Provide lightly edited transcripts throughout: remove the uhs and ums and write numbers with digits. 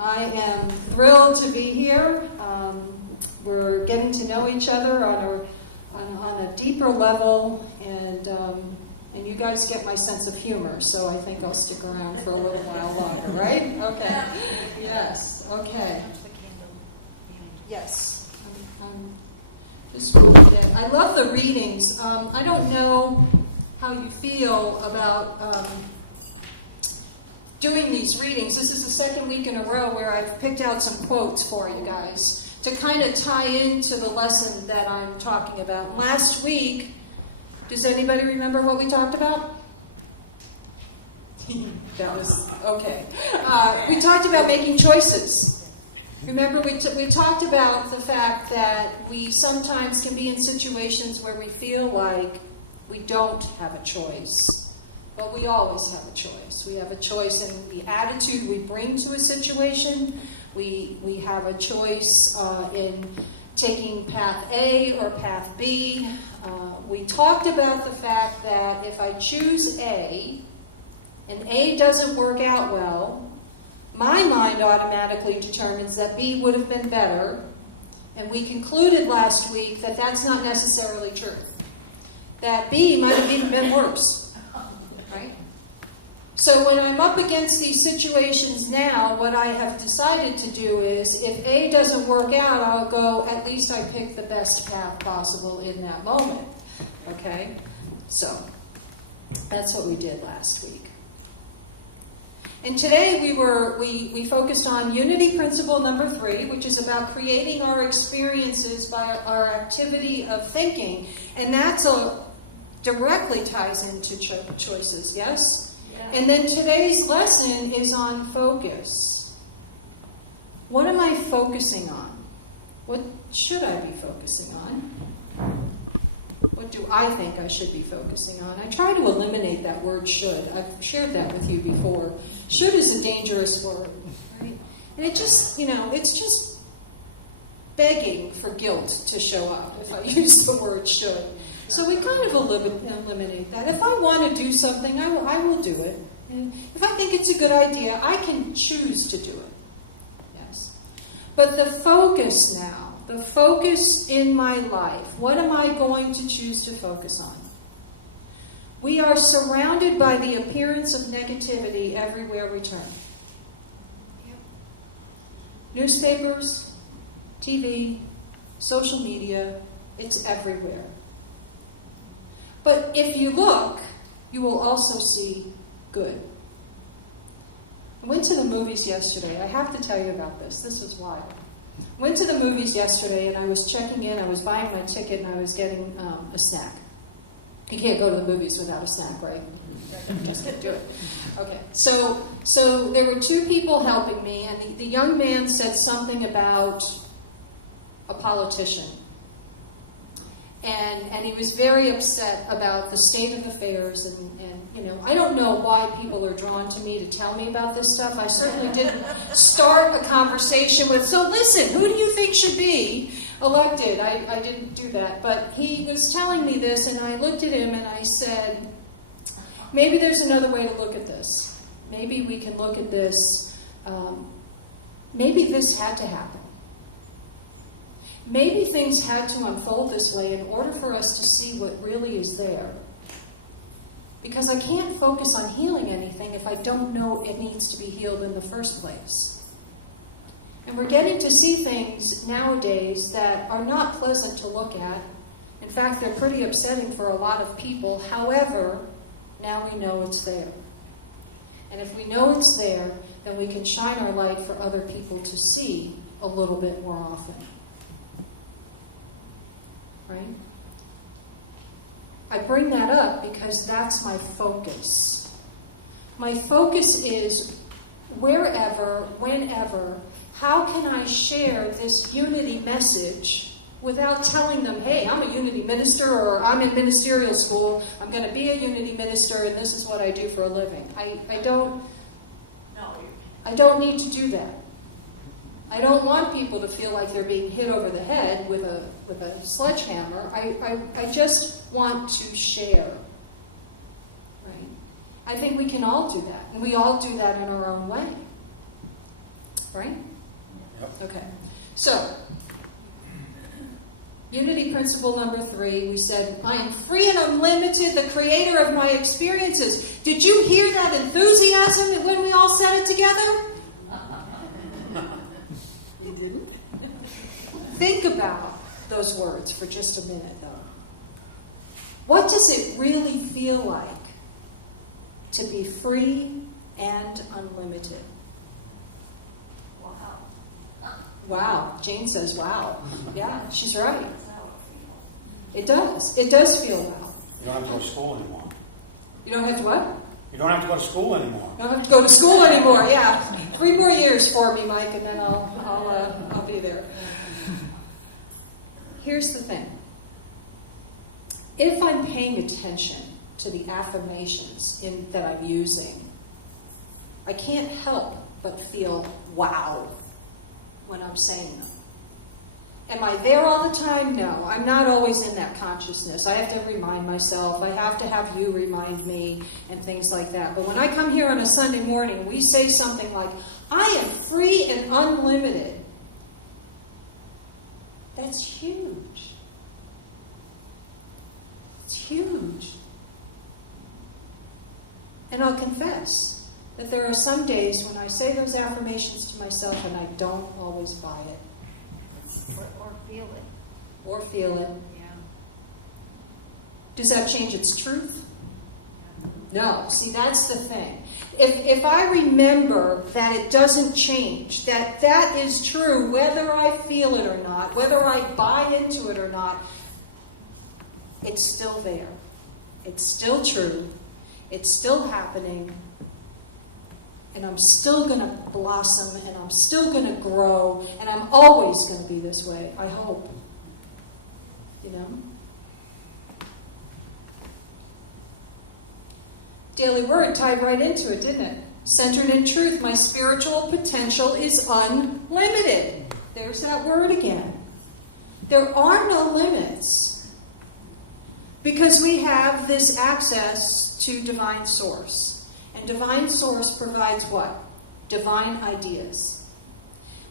I am thrilled to be here. We're getting to know each other on a deeper level, and you guys get my sense of humor, so I think I'll stick around for a little while longer, right? Okay. Yes. Okay. Yes. Just really good. I love the readings. I don't know how you feel about doing these readings. This is the second week in a row where I've picked out some quotes for you guys to kind of tie into the lesson that I'm talking about. Last week, does anybody remember what we talked about? That was, okay. We talked about making choices. Remember, we talked about the fact that we sometimes can be in situations where we feel like we don't have a choice. But we always have a choice. We have a choice in the attitude we bring to a situation. We have a choice in taking path A or path B. We talked about the fact that if I choose A, and A doesn't work out well, my mind automatically determines that B would have been better. And we concluded last week that that's not necessarily true. That B might have even been worse. Right? So when I'm up against these situations now, what I have decided to do is, if A doesn't work out, I'll go, at least I picked the best path possible in that moment. Okay? So, that's what we did last week. And today we focused on unity principle number 3, which is about creating our experiences by our activity of thinking. And that's directly ties into choices, yes? Yeah. And then today's lesson is on focus. What am I focusing on? What should I be focusing on? What do I think I should be focusing on? I try to eliminate that word should. I've shared that with you before. Should is a dangerous word, right? And it just, it's just begging for guilt to show up if I use the word should. So we kind of eliminate that. If I want to do something, I will do it. And if I think it's a good idea, I can choose to do it. Yes. But the focus now, the focus in my life, what am I going to choose to focus on? We are surrounded by the appearance of negativity everywhere we turn. Newspapers, TV, social media, it's everywhere. But if you look, you will also see good. I went to the movies yesterday. I have to tell you about this. This was wild. I went to the movies yesterday, and I was checking in. I was buying my ticket, and I was getting a snack. You can't go to the movies without a snack, right? Just do it. Okay. So there were 2 people helping me, and the young man said something about a politician. And he was very upset about the state of affairs, and I don't know why people are drawn to me to tell me about this stuff. I certainly didn't start a conversation with, so listen, who do you think should be elected? I didn't do that. But he was telling me this, and I looked at him and I said, maybe there's another way to look at this. Maybe we can look at this, maybe this had to happen. Maybe things had to unfold this way in order for us to see what really is there. Because I can't focus on healing anything if I don't know it needs to be healed in the first place. And we're getting to see things nowadays that are not pleasant to look at. In fact, they're pretty upsetting for a lot of people. However, now we know it's there. And if we know it's there, then we can shine our light for other people to see a little bit more often. Right? I bring that up because that's my focus. My focus is wherever, whenever, how can I share this unity message without telling them, hey, I'm a unity minister, or I'm in ministerial school, I'm going to be a unity minister, and this is what I do for a living. I don't need to do that. I don't want people to feel like they're being hit over the head with a sledgehammer. I just want to share. Right? I think we can all do that, and we all do that in our own way. right? Yep. Okay. So, unity principle number 3, we said, I am free and unlimited, the creator of my experiences. Did you hear that enthusiasm when we all said it together? You didn't? Think about those words for just a minute, though. What does it really feel like to be free and unlimited? Wow. Jane says, wow. Yeah, she's right. It does. It does feel wow. You don't have to go to school anymore. You don't have to what? You don't have to go to school anymore. You don't have to go to school anymore, yeah. 3 more years for me, Mike, and then I'll be there. Here's the thing. If I'm paying attention to the affirmations that I'm using, I can't help but feel wow when I'm saying them. Am I there all the time? No. I'm not always in that consciousness. I have to remind myself. I have to have you remind me and things like that. But when I come here on a Sunday morning, we say something like, I am free and unlimited. That's huge. It's huge. And I'll confess that there are some days when I say those affirmations to myself and I don't always buy it. Or feel it. Or feel it. Yeah. Does that change its truth? No. See, that's the thing. If I remember that it doesn't change, that is true whether I feel it or not, whether I buy into it or not, it's still there. It's still true. It's still happening. And I'm still going to blossom, and I'm still going to grow, and I'm always going to be this way, I hope. You know? Daily Word tied right into it, didn't it? Centered in truth, my spiritual potential is unlimited. There's that word again. There are no limits because we have this access to divine source. And divine source provides what? Divine ideas.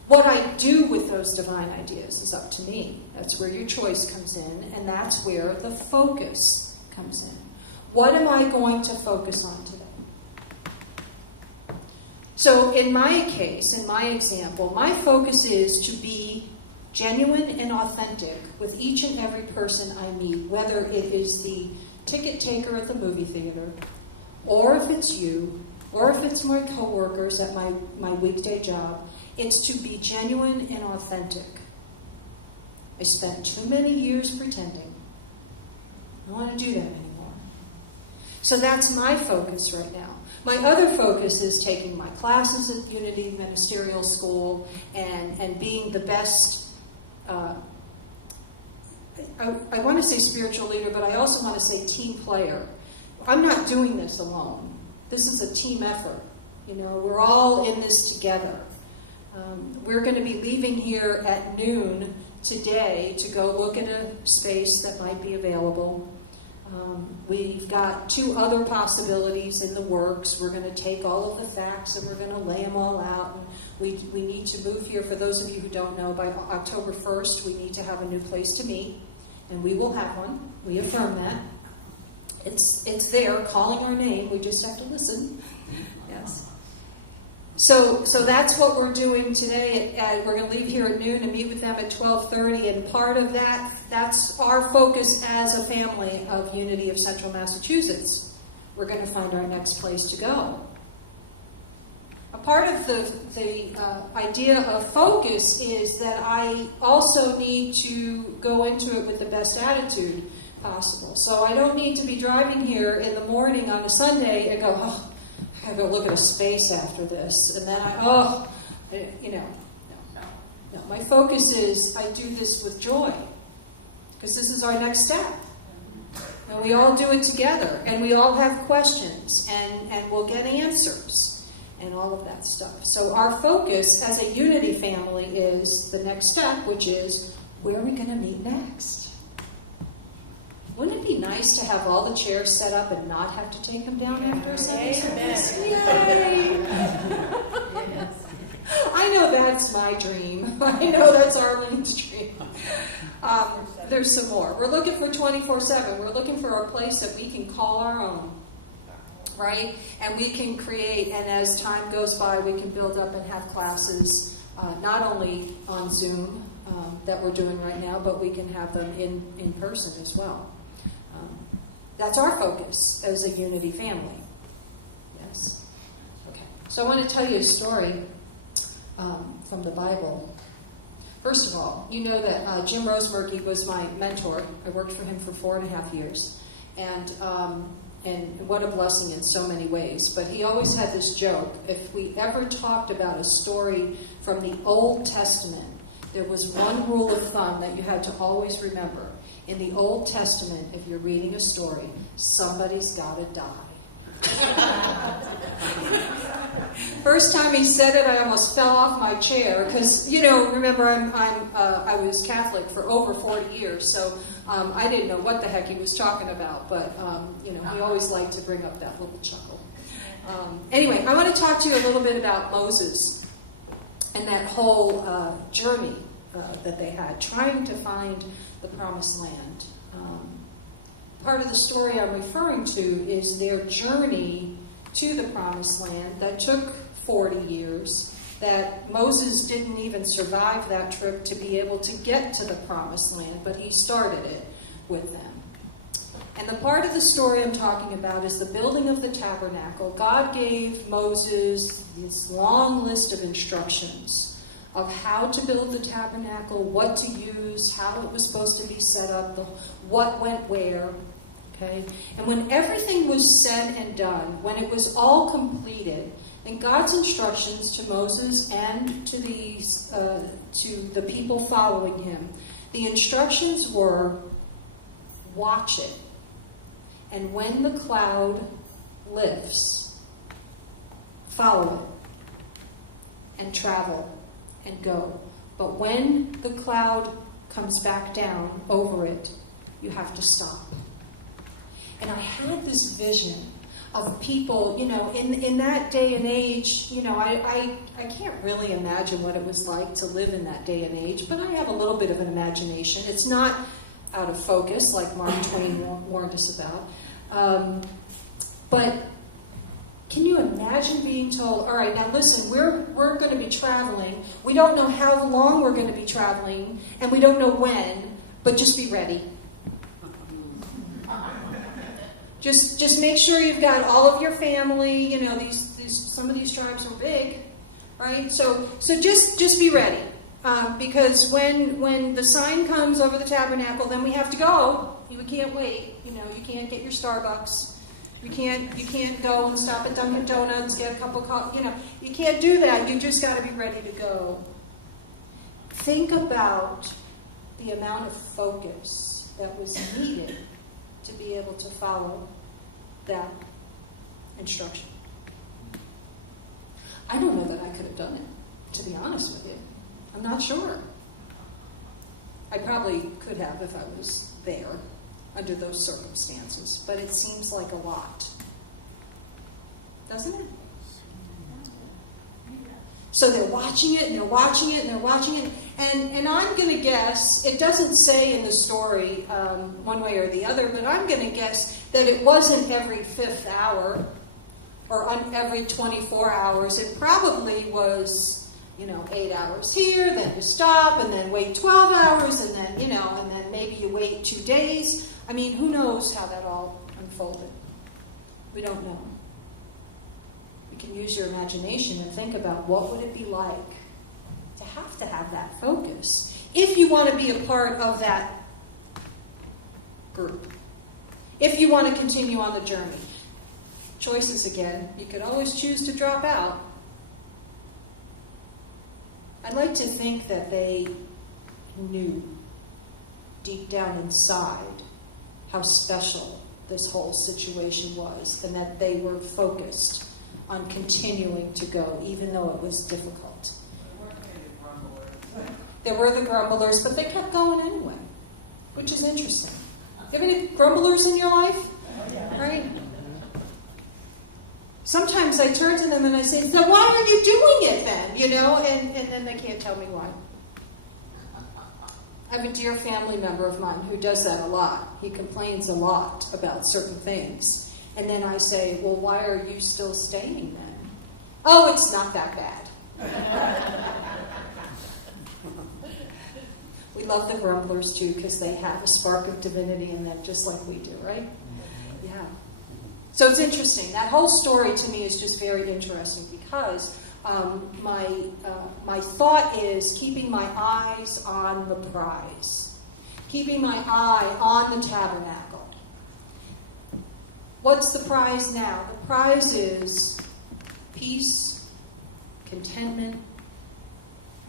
What I do with those divine ideas is up to me. That's where your choice comes in, and that's where the focus comes in. What am I going to focus on today? So in my case, in my example, my focus is to be genuine and authentic with each and every person I meet, whether it is the ticket taker at the movie theater, or if it's you, or if it's my coworkers at my weekday job. It's to be genuine and authentic. I spent too many years pretending. I don't want to do that anymore. So that's my focus right now. My other focus is taking my classes at Unity Ministerial School and being the best, I want to say spiritual leader, but I also want to say team player. I'm not doing this alone. This is a team effort. You know, we're all in this together. We're going to be leaving here at noon today to go look at a space that might be available. We've got 2 other possibilities in the works. We're going to take all of the facts and we're going to lay them all out. And we need to move here. For those of you who don't know, by October 1st, we need to have a new place to meet. And we will have one. We affirm that. It's there, calling our name. We just have to listen. Yes. So that's what we're doing today. We're going to leave here at noon and meet with them at 12:30. And part of that's our focus as a family of Unity of Central Massachusetts. We're going to find our next place to go. A part of the idea of focus is that I also need to go into it with the best attitude possible. So I don't need to be driving here in the morning on a Sunday and go, oh, I gotta go look at a space after this. And then no. My focus is I do this with joy because this is our next step. And we all do it together and we all have questions and we'll get answers and all of that stuff. So our focus as a Unity family is the next step, which is where are we going to meet next? Wouldn't it be nice to have all the chairs set up and not have to take them down after a Sunday service? Yay! I know that's my dream. I know that's Arlene's dream. There's some more. We're looking for 24/7. We're looking for a place that we can call our own, right? And we can create, and as time goes by, we can build up and have classes, not only on Zoom that we're doing right now, but we can have them in person as well. That's our focus as a Unity family. Yes? Okay. So I want to tell you a story from the Bible. First of all, you know that Jim Rosemerky was my mentor. I worked for him for 4.5 years. And what a blessing in so many ways. But he always had this joke. If we ever talked about a story from the Old Testament, there was one rule of thumb that you had to always remember. In the Old Testament, if you're reading a story, somebody's got to die. First time he said it, I almost fell off my chair because, remember, I was Catholic for over 40 years, so I didn't know what the heck he was talking about, but, he always liked to bring up that little chuckle. Anyway, I want to talk to you a little bit about Moses and that whole journey that they had, trying to find the promised land. Part of the story I'm referring to is their journey to the promised land that took 40 years, that Moses didn't even survive that trip to be able to get to the promised land, but he started it with them. And the part of the story I'm talking about is the building of the tabernacle. God gave Moses this long list of instructions of how to build the tabernacle, what to use, how it was supposed to be set up, what went where. Okay? And when everything was said and done, when it was all completed, and God's instructions to Moses and to the people following him, the instructions were, watch it. And when the cloud lifts, follow it and travel and go. But when the cloud comes back down over it, you have to stop. And I had this vision of people, in that day and age, I can't really imagine what it was like to live in that day and age, but I have a little bit of an imagination. It's not out of focus like Mark Twain warned us about. But can you imagine being told, all right, now listen, we're going to be traveling. We don't know how long we're going to be traveling, and we don't know when, but just be ready. Just make sure you've got all of your family. Some of these tribes are big, right? So just be ready, because when the sign comes over the tabernacle, then we have to go. We can't wait. You can't get your Starbucks. You can't go and stop at Dunkin' Donuts, get a cup of coffee. You can't do that. You just got to be ready to go. Think about the amount of focus that was needed to be able to follow that instruction. I don't know that I could have done it, to be honest with you. I'm not sure. I probably could have if I was there under those circumstances, but it seems like a lot. Doesn't it? So they're watching it, and they're watching it, and they're watching it, and I'm going to guess, it doesn't say in the story one way or the other, but I'm going to guess that it wasn't every 5th hour or every 24 hours. It probably was, 8 hours here, then you stop, and then wait 12 hours, and then, and then maybe you wait 2 days. I mean, who knows how that all unfolded? We don't know. You can use your imagination and think about what would it be like to have that focus if you want to be a part of that group, if you want to continue on the journey. Choices again. You could always choose to drop out. I'd like to think that they knew deep down inside how special this whole situation was, and that they were focused on continuing to go, even though it was difficult. There were the grumblers, but they kept going anyway, which is interesting. You have any grumblers in your life? Right? sometimes I turn to them and I say, so why are you doing it then? You know, and then they can't tell me why. I have a dear family member of mine who does that a lot. He complains a lot about certain things. And then I say, well, why are you still staying then? Oh, it's not that bad. We love the grumblers too because they have a spark of divinity in them just like we do, right? Yeah. So it's interesting. That whole story to me is just very interesting because my thought is keeping my eyes on the prize, keeping my eye on the tabernacle. What's the prize now? The prize is peace, contentment.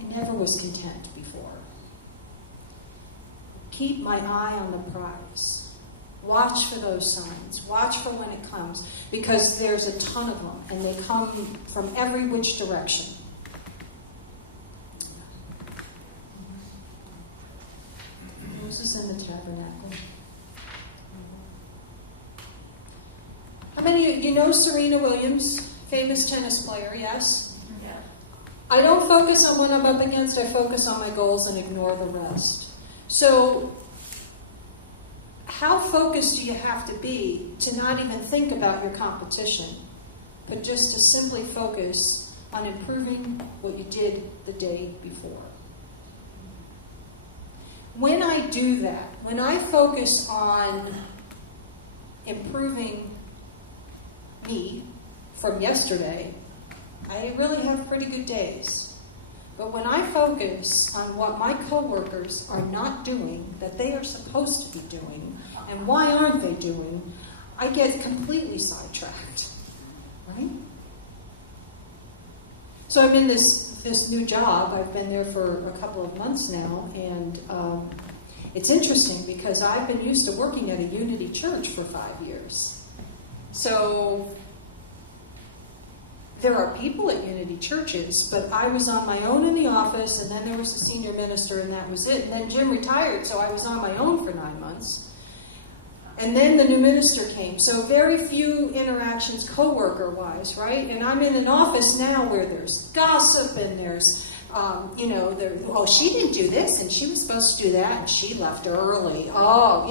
I never was content before. Keep my eye on the prize. Watch for those signs. Watch for when it comes. Because there's a ton of them, and they come from every which direction. Moses in the tabernacle. How many of you know Serena Williams, famous tennis player, yes? Yeah. I don't focus on what I'm up against, I focus on my goals and ignore the rest. So, how focused do you have to be to not even think about your competition, but just to simply focus on improving what you did the day before? When I do that, when I focus on improving me from yesterday, I really have pretty good days. But when I focus on what my coworkers are not doing, that they are supposed to be doing, and why aren't they doing, I get completely sidetracked, right? So I'm in this new job. I've been there for a couple of months now, and it's interesting because I've been used to working at a Unity church for 5 years. So there are people at Unity churches, but I was on my own in the office, and then there was a senior minister, and that was it. And then Jim retired, so I was on my own for 9 months. And then the new minister came. So very few interactions coworker-wise, right? And I'm in an office now where there's gossip and there's, oh, she didn't do this, and she was supposed to do that, and she left early. Oh,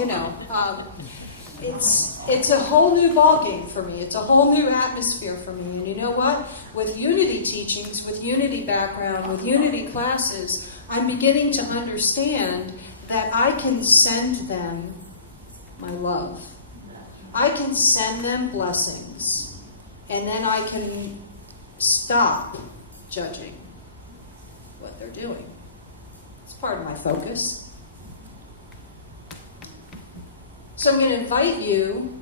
It's a whole new ballgame for me. It's a whole new atmosphere for me. And you know what? With Unity teachings, with Unity background, with Unity classes, I'm beginning to understand that I can send them my love. I can send them blessings. And then I can stop judging what they're doing. It's part of my focus. So I'm going to invite you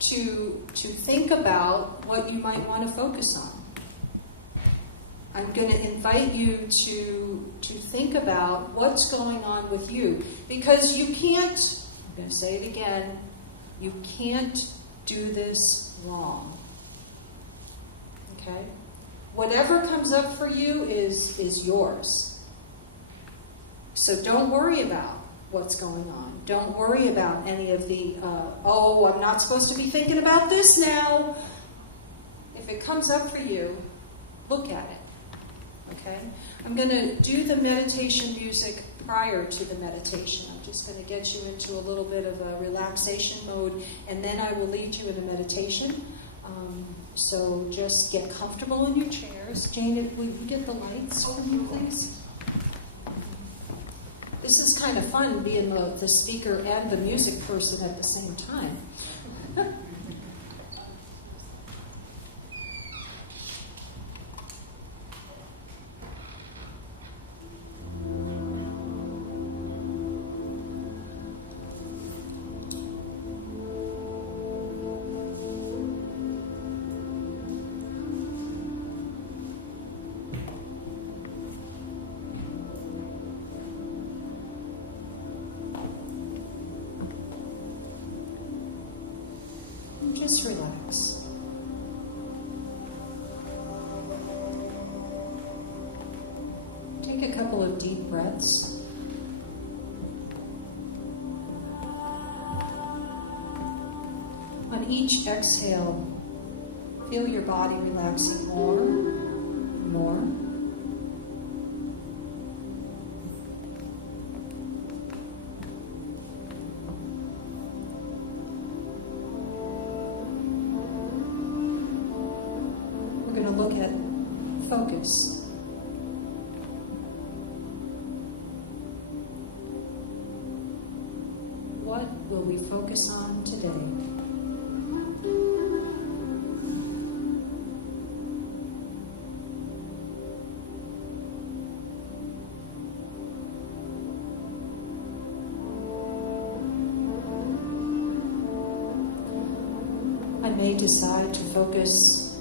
to think about what you might want to focus on. I'm going to invite you to think about what's going on with you. Because you can't, I'm going to say it again, you can't do this wrong. Okay? Whatever comes up for you is yours. So don't worry about what's going on. Don't worry about any of the, I'm not supposed to be thinking about this now. If it comes up for you, look at it. Okay? I'm going to do the meditation music prior to the meditation. I'm just going to get you into a little bit of a relaxation mode, and then I will lead you in a meditation. So just get comfortable in your chairs. Jane, will you get the lights for me, please? This is kind of fun, being the speaker and the music person at the same time. Just relax. Take a couple of deep breaths. On each exhale, Feel your body relaxing more and more. We're going to look at focus. What will we focus on today? I may decide to focus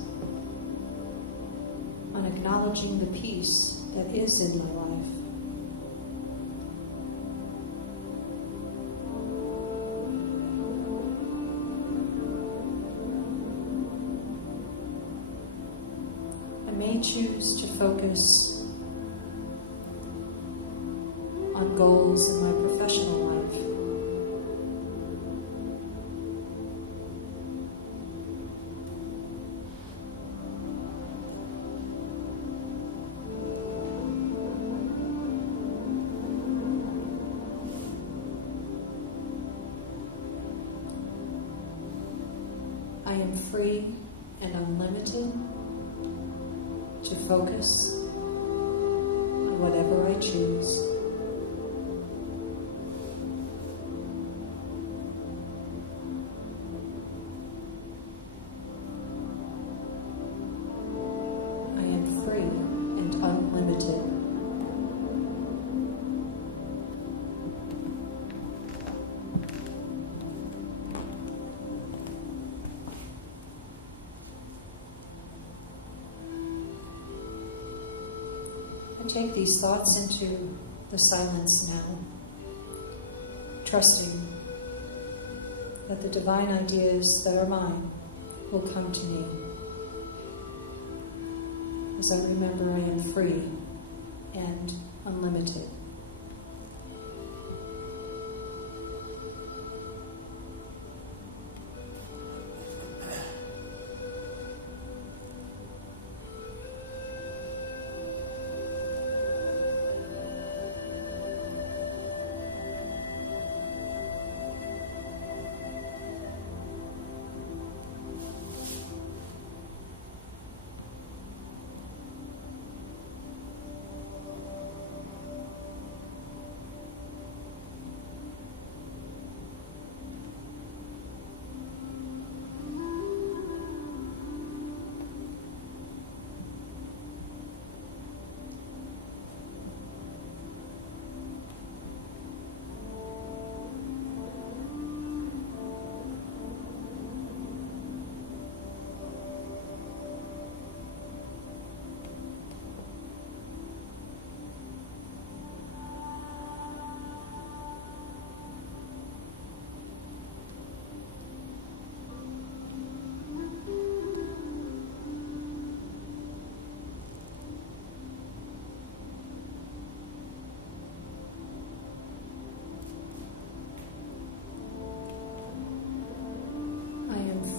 on acknowledging the peace that is in my life. I may choose to focus on goals in my professional life. I am free and unlimited to focus on whatever I choose. I am free and unlimited. Take these thoughts into the silence now, trusting that the divine ideas that are mine will come to me as I remember I am free and unlimited.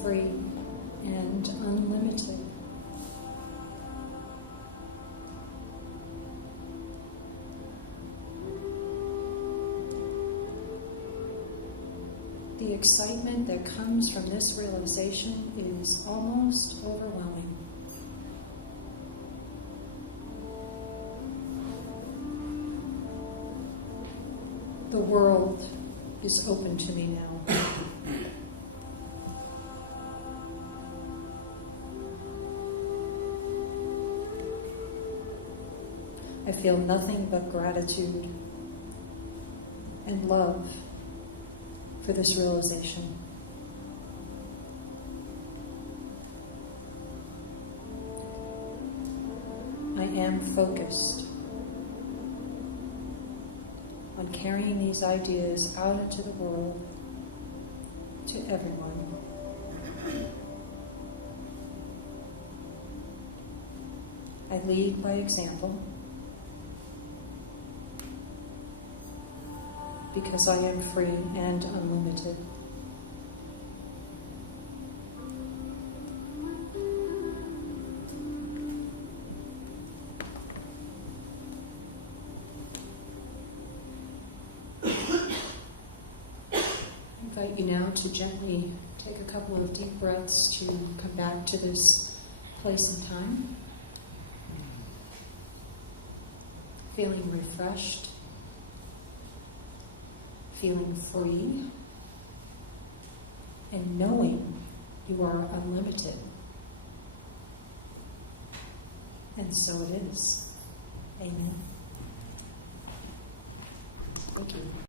Free and unlimited. The excitement that comes from this realization is almost overwhelming. The world is open to me now. I feel nothing but gratitude and love for this realization. I am focused on carrying these ideas out into the world to everyone. I lead by example because I am free and unlimited. to gently take a couple of deep breaths to come back to this place and time. Feeling refreshed, feeling free, and knowing you are unlimited. And so it is. Amen. Thank you.